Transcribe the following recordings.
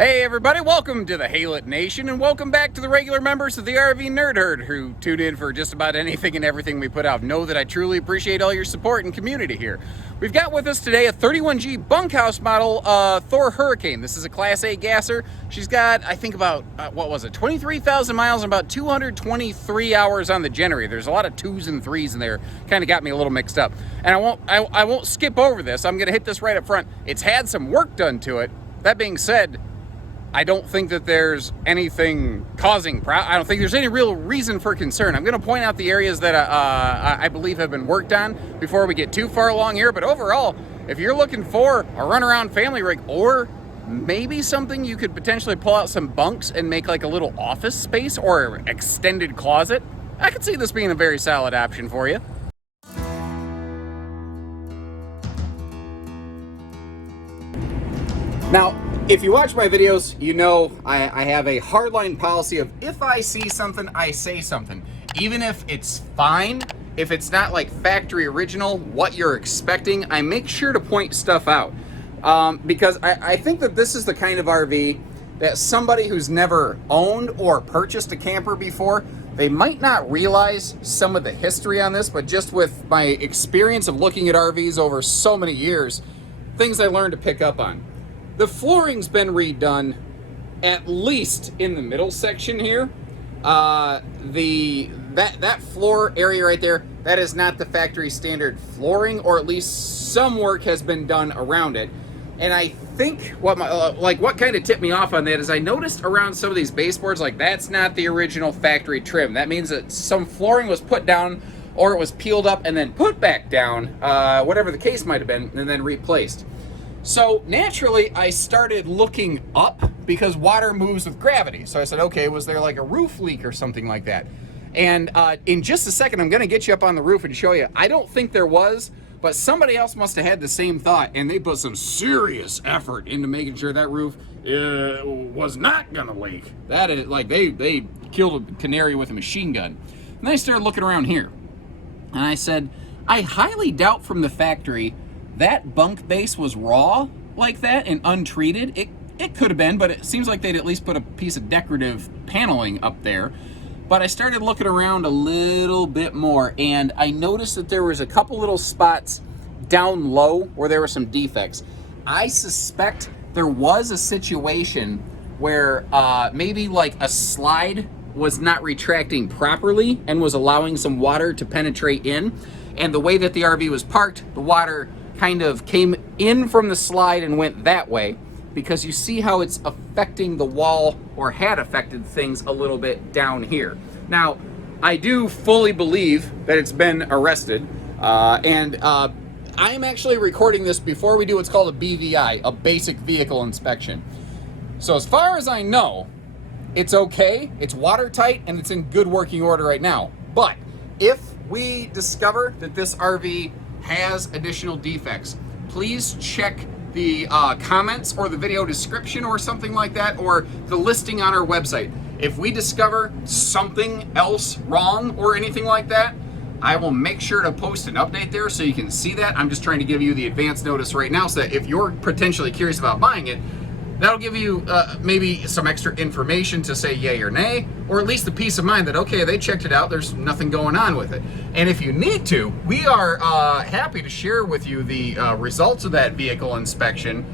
Hey everybody, welcome to the Haylett Nation and welcome back to the regular members of the RV Nerd Herd who tune in for just about anything and everything we put out. Know that I truly appreciate all your support and community here. We've got with us today a 31G Bunkhouse model Thor Hurricane. This is a Class A gasser. She's got, I think about, 23,000 miles and about 223 hours on the generator. There's a lot of 2s and 3s in there. Kind of got me a little mixed up. And I won't skip over this. I'm going to hit this right up front. It's had some work done to it. That being said, I don't think that there's anything causing I don't think there's any real reason for concern. I'm going to point out the areas that I believe have been worked on before we get too far along here. But overall, if you're looking for a runaround family rig or maybe something you could potentially pull out some bunks and make like a little office space or extended closet, I could see this being a very solid option for you. Now, if you watch my videos, you know I have a hardline policy of if I see something, I say something. Even if it's fine, if it's not like factory original, what you're expecting, I make sure to point stuff out. Because I think that this is the kind of RV that somebody who's never owned or purchased a camper before, they might not realize some of the history on this, but just with my experience of looking at RVs over so many years, things I learned to pick up on. The flooring's been redone, at least in the middle section here. That floor area right there, that is not the factory standard flooring, or at least some work has been done around it. And I think what kind of tipped me off on that is I noticed around some of these baseboards, like that's not the original factory trim. That means that some flooring was put down, or it was peeled up and then put back down, whatever the case might have been, and then replaced. So naturally, I started looking up because water moves with gravity. So I said, okay, was there like a roof leak or something like that? And in just a second, I'm going to get you up on the roof and show you. I don't think there was, but somebody else must have had the same thought, and they put some serious effort into making sure that roof was not going to leak. That is like they killed a canary with a machine gun. And then I started looking around here, and I said, I highly doubt from the factory that bunk base was raw like that and untreated. It could have been, but it seems like they'd at least put a piece of decorative paneling up there. But I started looking around a little bit more, and I noticed that there was a couple little spots down low where there were some defects. I suspect there was a situation where maybe like a slide was not retracting properly and was allowing some water to penetrate in. And the way that the RV was parked, the water kind of came in from the slide and went that way, because you see how it's affecting the wall, or had affected things a little bit down here. Now, I do fully believe that it's been arrested, and I'm actually recording this before we do what's called a BVI, a basic vehicle inspection. So as far as I know, it's okay, it's watertight, and it's in good working order right now. But if we discover that this RV has additional defects, please check the comments or the video description or something like that, or the listing on our website. If we discover something else wrong or anything like that, I will make sure to post an update there so you can see that. I'm just trying to give you the advance notice right now so that if you're potentially curious about buying it, that'll give you maybe some extra information to say yay or nay, or at least the peace of mind that, okay, they checked it out, there's nothing going on with it. And if you need to, we are happy to share with you the results of that vehicle inspection.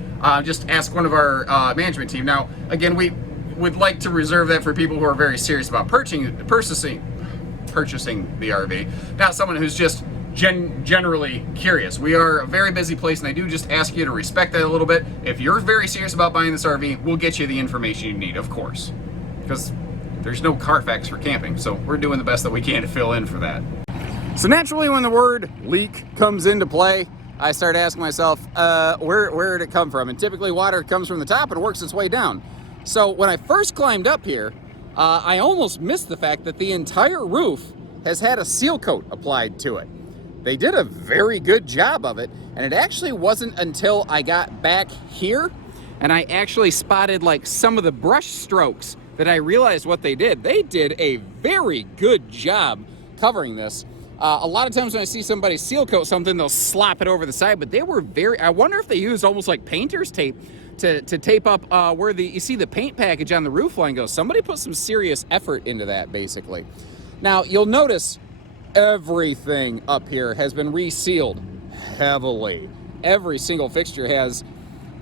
Just ask one of our management team. Now, again, we would like to reserve that for people who are very serious about purchasing the RV, not someone who's just generally curious. We are a very busy place, and I do just ask you to respect that a little bit. If you're very serious about buying this RV, we'll get you the information you need, of course, because there's no Carfax for camping, so we're doing the best that we can to fill in for that. So naturally, when the word leak comes into play, I start asking myself, where did it come from? And typically water comes from the top and works its way down. So when I first climbed up here, I almost missed the fact that the entire roof has had a seal coat applied to it. They did a very good job of it, and it actually wasn't until I got back here and I actually spotted like some of the brush strokes that I realized what they did. They did a very good job covering this. A lot of times when I see somebody seal coat something, they'll slap it over the side, but they were very, I wonder if they used almost like painter's tape to tape up where you see the paint package on the roof line goes. Somebody put some serious effort into that, basically. Now, you'll notice everything up here has been resealed heavily. Every single fixture has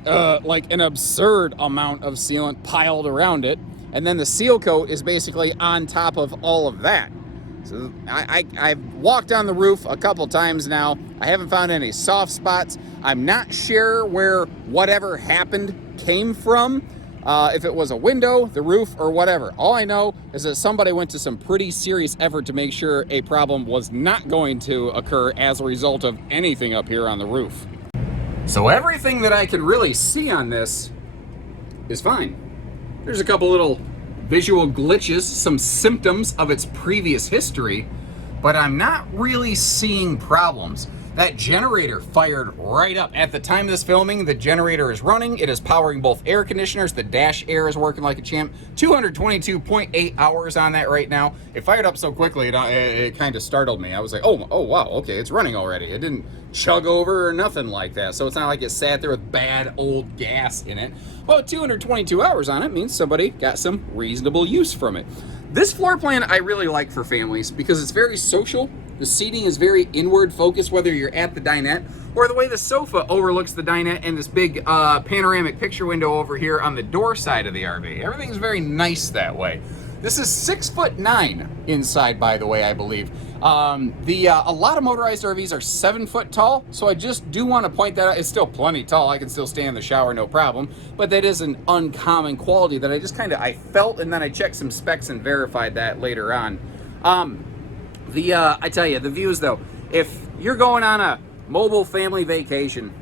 like an absurd amount of sealant piled around it, and then the seal coat is basically on top of all of that. So I've walked on the roof a couple times now. I haven't found any soft spots. I'm not sure where whatever happened came from. If it was a window, the roof, or whatever. All I know is that somebody went to some pretty serious effort to make sure a problem was not going to occur as a result of anything up here on the roof. So everything that I can really see on this is fine. There's a couple little visual glitches, some symptoms of its previous history, but I'm not really seeing problems. That generator fired right up. At the time of this filming, the generator is running. It is powering both air conditioners. The dash air is working like a champ. 222.8 hours on that right now. It fired up so quickly, it kind of startled me. I was like, oh wow, okay, it's running already. It didn't chug over or nothing like that. So it's not like it sat there with bad old gas in it. Well, 222 hours on it means somebody got some reasonable use from it. This floor plan I really like for families because it's very social. The seating is very inward focused, whether you're at the dinette or the way the sofa overlooks the dinette and this big panoramic picture window over here on the door side of the RV. Everything's very nice that way. This is 6'9" inside, by the way, I believe. A lot of motorized RVs are 7 foot tall, so I just do want to point that out. It's still plenty tall. I can still stay in the shower, no problem. But that is an uncommon quality that I just I felt, and then I checked some specs and verified that later on. I tell you, the views though, if you're going on a mobile family vacation,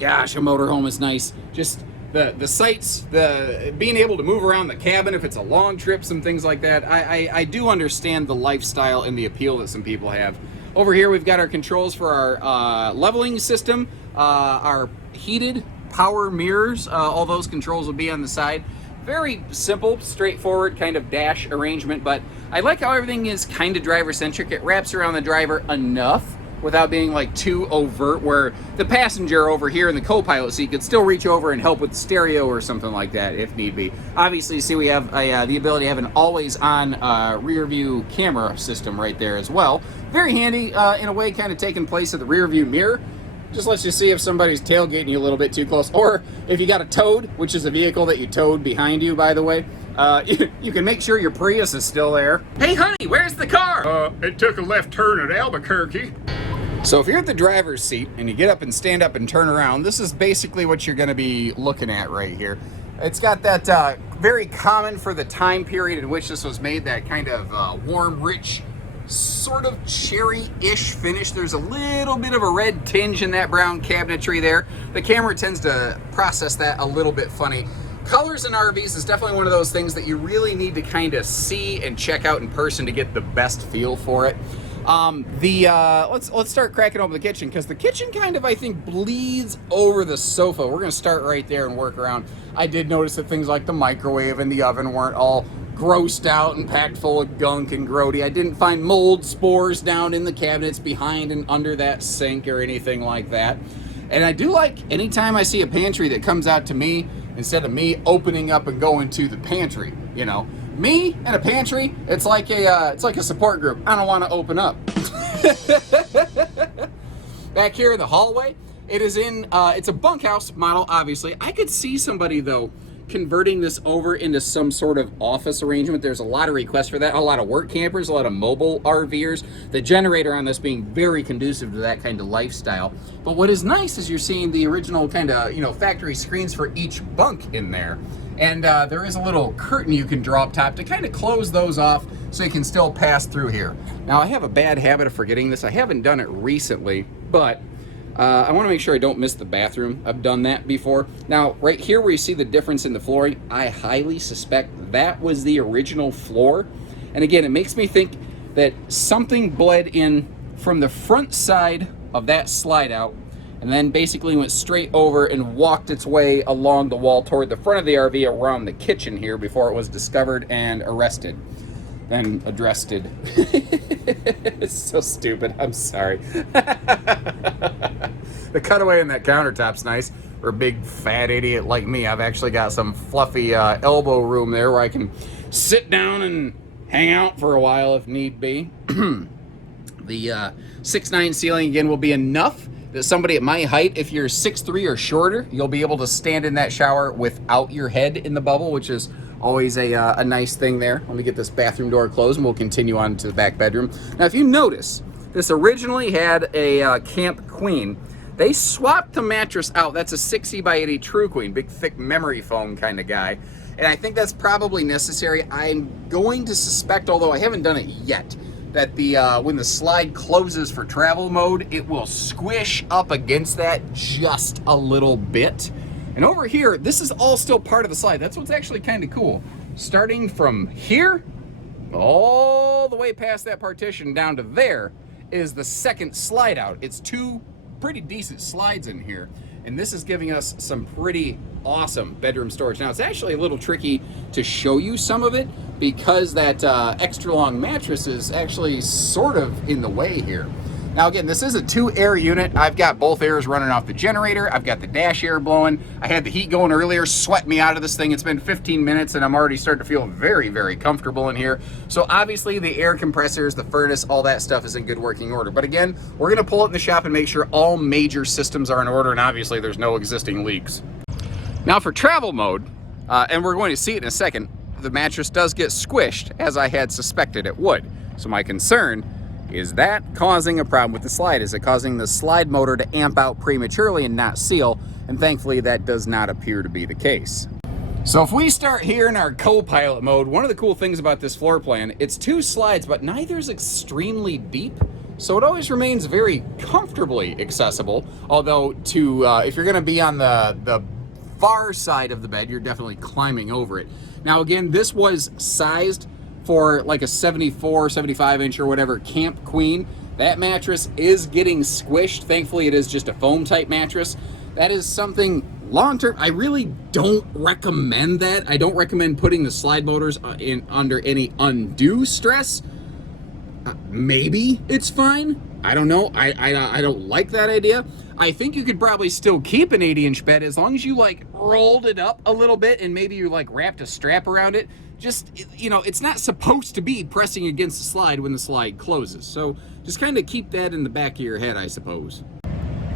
gosh, a motorhome is nice. Just the sights, the being able to move around the cabin if it's a long trip, some things like that. I do understand the lifestyle and the appeal that some people have. Over here we've got our controls for our leveling system, our heated power mirrors. All those controls will be on the side. Very simple, straightforward kind of dash arrangement, but I like how everything is kind of driver-centric. It wraps around the driver enough without being like too overt, where the passenger over here in the co-pilot seat could still reach over and help with the stereo or something like that if need be. Obviously, you see we have the ability to have an always-on rear view camera system right there as well. Very handy in a way, kind of taking place of the rear view mirror. Just lets you see if somebody's tailgating you a little bit too close, or if you got a towed, which is a vehicle that you towed behind you, by the way, you can make sure your Prius is still there. Hey honey, where's the car? It took a left turn at Albuquerque. So if you're at the driver's seat and you get up and stand up and turn around, this is basically what you're gonna be looking at right here. It's got that very common for the time period in which this was made, that kind of warm, rich, sort of cherry-ish finish. There's a little bit of a red tinge in that brown cabinetry there. The camera tends to process that a little bit funny. Colors in RVs is definitely one of those things that you really need to kind of see and check out in person to get the best feel for it. Let's start cracking open the kitchen, because the kitchen kind of, I think, bleeds over the sofa. We're gonna start right there and work around. I did notice that things like the microwave and the oven weren't all grossed out and packed full of gunk and grody. I didn't find mold spores down in the cabinets behind and under that sink or anything like that. And I do like anytime I see a pantry that comes out to me instead of me opening up and going to the pantry. You know, me and a pantry, it's like a support group. I don't want to open up. Back here in the hallway, it's a bunkhouse model, obviously. I could see somebody though converting this over into some sort of office arrangement. There's a lot of requests for that, a lot of work campers, a lot of mobile RVers. The generator on this being very conducive to that kind of lifestyle. But what is nice is you're seeing the original kind of, factory screens for each bunk in there. And there is a little curtain you can draw up top to kind of close those off so you can still pass through here. Now, I have a bad habit of forgetting this. I haven't done it recently, but I want to make sure I don't miss the bathroom. I've done that before. Now, right here where you see the difference in the flooring, I highly suspect that was the original floor. And again, it makes me think that something bled in from the front side of that slide out and then basically went straight over and walked its way along the wall toward the front of the RV around the kitchen here before it was discovered and arrested. than addressed it. It's so stupid. I'm sorry. The cutaway in that countertop's nice. For a big fat idiot like me, I've actually got some fluffy elbow room there where I can sit down and hang out for a while if need be. The 6'9" ceiling again will be enough that somebody at my height, if you're 6'3" or shorter, you'll be able to stand in that shower without your head in the bubble, which is always a nice thing there. Let me get this bathroom door closed and we'll continue on to the back bedroom. Now, if you notice, this originally had a camp queen. They swapped the mattress out. That's a 60x80 True Queen, big thick memory foam kind of guy. And I think that's probably necessary. I'm going to suspect, although I haven't done it yet, that the when the slide closes for travel mode, it will squish up against that just a little bit. And over here, this is all still part of the slide. That's what's actually kind of cool. Starting from here, all the way past that partition down to there is the second slide out. It's two pretty decent slides in here. And this is giving us some pretty awesome bedroom storage. Now, it's actually a little tricky to show you some of it because that extra long mattress is actually sort of in the way here. Now, again, this is a 2-air unit. I've got both airs running off the generator. I've got the dash air blowing. I had the heat going earlier, sweat me out of this thing. It's been 15 minutes and I'm already starting to feel very, very comfortable in here. So obviously the air compressors, the furnace, all that stuff is in good working order. But again, we're gonna pull it in the shop and make sure all major systems are in order and obviously there's no existing leaks. Now for travel mode, and we're going to see it in a second, the mattress does get squished as I had suspected it would. So my concern is that causing a problem with the slide? Is it causing the slide motor to amp out prematurely and not seal? And thankfully that does not appear to be the case. So if we start here in our co-pilot mode, one of the cool things about this floor plan, it's 2 slides, but neither is extremely deep. So it always remains very comfortably accessible. Although if you're gonna be on the far side of the bed, you're definitely climbing over it. Now again, this was sized for like a 74, 75 inch or whatever camp queen. That mattress is getting squished. Thankfully it is just a foam type mattress. That is something long term, I really don't recommend that. I don't recommend putting the slide motors in under any undue stress. Maybe it's fine. I don't know. I don't like that idea. I think you could probably still keep an 80-inch bed as long as you like rolled it up a little bit and maybe you like wrapped a strap around it. Just, you know, it's not supposed to be pressing against the slide when the slide closes. So just kind of keep that in the back of your head, I suppose.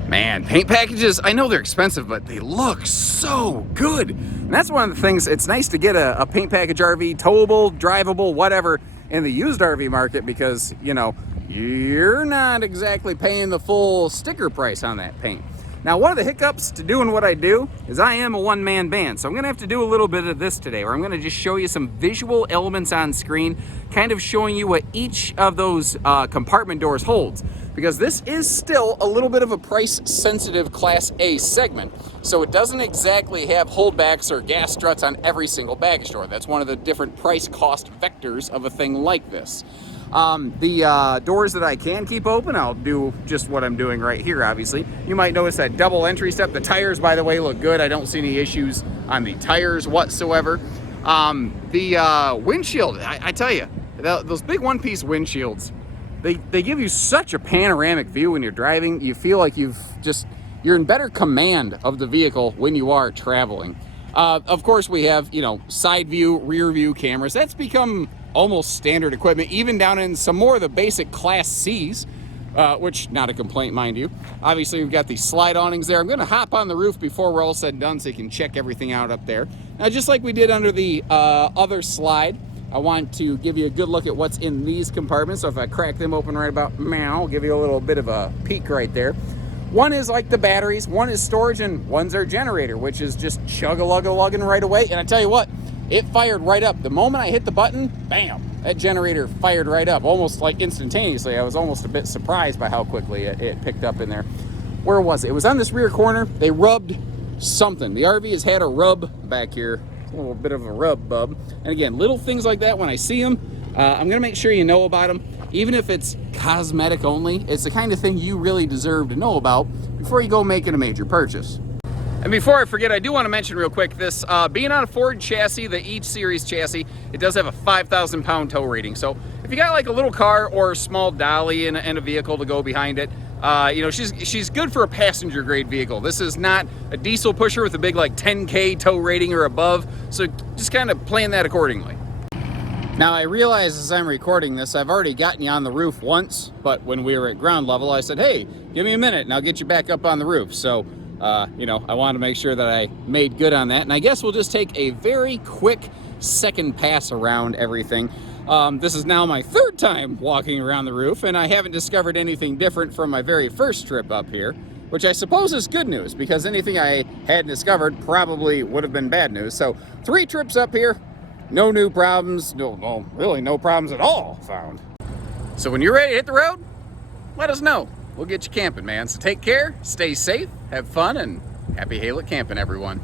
Man, paint packages, I know they're expensive, but they look so good. And that's one of the things, it's nice to get a paint package RV, towable, drivable, whatever, in the used RV market because, you know, you're not exactly paying the full sticker price on that paint. Now, one of the hiccups to doing what I do is I am a one-man band, so I'm gonna have to do a little bit of this today, where I'm gonna just show you some visual elements on screen, kind of showing you what each of those compartment doors holds. Because this is still a little bit of a price-sensitive Class A segment, so it doesn't exactly have holdbacks or gas struts on every single baggage door. That's one of the different price-cost vectors of a thing like this. The doors that I can keep open, I'll do just what I'm doing right here, obviously. You might notice that double entry step. The tires, by the way, look good. I don't see any issues on the tires whatsoever. The windshield, I tell you, those big one-piece windshields, they give you such a panoramic view when you're driving. You feel like you're in better command of the vehicle when you are traveling. Of course, we have, you know, side view, rear view cameras. That's become almost standard equipment, even down in some more of the basic Class C's, which not a complaint, mind you. Obviously, we've got the slide awnings there. I'm going to hop on the roof before we're all said and done so you can check everything out up there. Now, just like we did under the other slide, I want to give you a good look at what's in these compartments. So if I crack them open right about now, I'll give you a little bit of a peek right there. One is like the batteries, one is storage, and one's our generator, which is just chug-a-lug-a-lugging right away. And I tell you what, it fired right up. The moment I hit the button, bam, that generator fired right up, almost like instantaneously. I was almost a bit surprised by how quickly it picked up in there. Where was it? It was on this rear corner. They rubbed something. The RV has had a rub back here, a little bit of a rub bub. And again, little things like that, when I see them, I'm gonna make sure you know about them. Even if it's cosmetic only, it's the kind of thing you really deserve to know about before you go making a major purchase. And before I forget, I do want to mention real quick, this being on a Ford chassis, the H Series chassis, it does have a 5,000 pound tow rating. So if you got like a little car or a small dolly and a vehicle to go behind it, you know, she's good for a passenger grade vehicle. This is not a diesel pusher with a big like 10K tow rating or above. So just kind of plan that accordingly. Now I realize as I'm recording this, I've already gotten you on the roof once, but when we were at ground level, I said, hey, give me a minute and I'll get you back up on the roof. So you know, I wanted to make sure that I made good on that. And I guess we'll just take a very quick second pass around everything. This is now my third time walking around the roof, and I haven't discovered anything different from my very first trip up here, which I suppose is good news, because anything I hadn't discovered probably would have been bad news. So 3 trips up here, no new problems, really no problems at all found. So when you're ready to hit the road, let us know. We'll get you camping, man. So take care, stay safe, have fun, and happy Haylett camping, everyone.